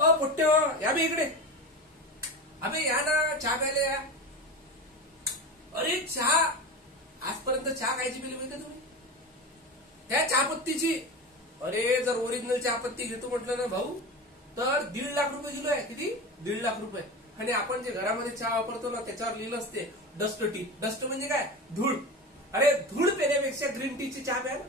पुट्टे या बे इकडे. अबे या ना, चहा प्यायला या. अरे चहा, आजपर्यंत चहा खायची पिली माहिती तुम्ही? त्या चहापत्तीची. अरे जर ओरिजिनल चहापत्ती घेतो म्हटलं ना भाऊ, तर 1.5 लाख रुपये किलो आहे. किती? 1.5 लाख रुपये. आणि आपण जे घरामध्ये चहा वापरतो ना, त्याच्यावर लिहिलं असते डस्ट टी. डस्ट म्हणजे काय? धूळ. अरे धूळ पेण्यापेक्षा ग्रीन टीची चहा प्या ना.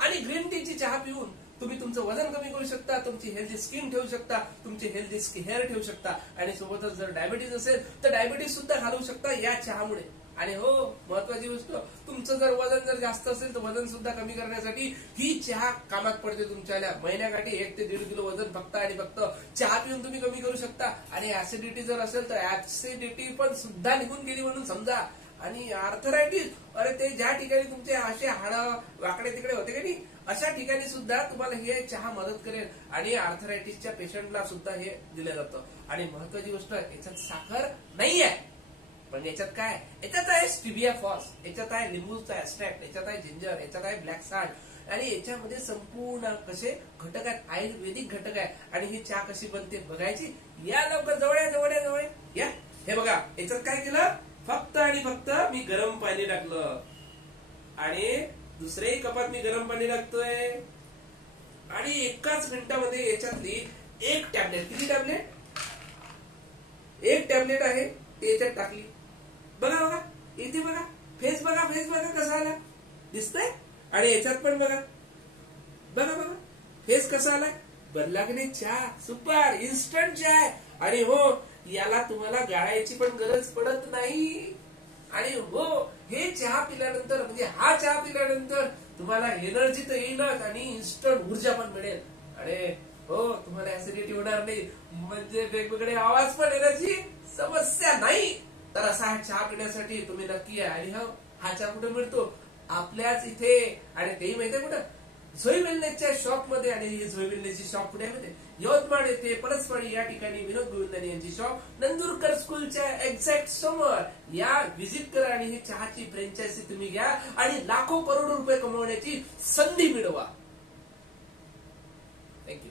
आणि ग्रीन टीची चहा पिऊन तुम्ही तुमचं वजन कमी करू शकता, तुमची हेल्दी स्किन ठेवू शकता, तुमची हेल्दी हेअर ठेवू शकता. आणि सोबतच जर डायबिटीज असेल तर डायबिटीज सुद्धा घालवू शकता या चहामुळे. आणि हो, महत्वाची गोष्ट, तुमचं जर वजन जर जास्त असेल तर वजन सुद्धा कमी करण्यासाठी ही चहा कामात पडते तुमच्या. महिन्याकाठी 1 ते 1.5 किलो वजन फक्त आणि फक्त चहा पिऊन तुम्ही कमी करू शकता. आणि ऍसिडिटी जर असेल तर ऍसिडिटी पण सुद्धा निघून गेली म्हणून समजा. आणि आर्थरायटिस, अरे ते ज्या ठिकाणी तुमचे असे हाड वाकडे तिकडे होते की नाही, अशा ठिकाणी सुद्धा तुम्हाला हे चहा मदत करेल. आणि आर्थरायटिसच्या पेशंटला सुद्धा हे दिलं जातं. आणि महत्वाची गोष्ट, याच्यात साखर नाहीये. पण याच्यात काय? याच्यात आहे स्टिविया फॉस, याच्यात आहे लिंबूचा एक्स्ट्रॅक्ट, याच्यात आहे जिंजर, याच्यात आहे ब्लॅक सॉल्ट. आणि याच्यामध्ये संपूर्ण कसे घटक आहेत, आयुर्वेदिक घटक आहे. आणि ही चहा कशी बनते बघायची. या लवकर, जवळ या. हे बघा, याच्यात काय केलं, फक्त आणि फक्त मी गरम पाणी टाकलं. आणि दुसऱ्याही कपात मी गरम पाणी टाकतोय. आणि एकाच मिनिटामध्ये याच्यातली 1 टॅबलेट, किती टॅबलेट? 1 टॅबलेट आहे, ती याच्यात टाकली. बघा इथे बघा, फेस बघा कसा आला, दिसतंय? आणि याच्यात पण बघा फेस कसा आलाय, बदला की नाही. चहा सुपर इन्स्टंट चहा आहे. आणि हो, याला तुम्हाला गाळायची पण गरज पडत नाही. आणि हो, हे चहा पिल्यानंतर, म्हणजे हा चहा पिल्यानंतर तुम्हाला एनर्जी तर येईलच आणि इन्स्टंट ऊर्जा पण मिळेल. अरे हो, तुम्हाला ऍसिडिटी होणार नाही, म्हणजे वेगवेगळे आवाज पण येण्याची समस्या नाही. तर असा हा चहा पिण्यासाठी तुम्ही नक्की या. आणि हा चहा कुठे मिळतो? आपल्याच इथे. आणि तेही माहितीये कुठं? झोई वेलनेसच्या शॉप मध्ये. आणि ही झोई वेलनेसची शॉप कुठे आहे? यवतमाळ येथे परसवाडी या ठिकाणी विनोद गोविंदानी यांची शॉप, नंदुरकर स्कूलच्या एक्झॅक्ट समोर. या व्हिजिट करा आणि ही चहाची फ्रँचायझी तुम्ही घ्या आणि लाखो करोडो रुपये कमवण्याची संधी मिळवा. थँक्यू.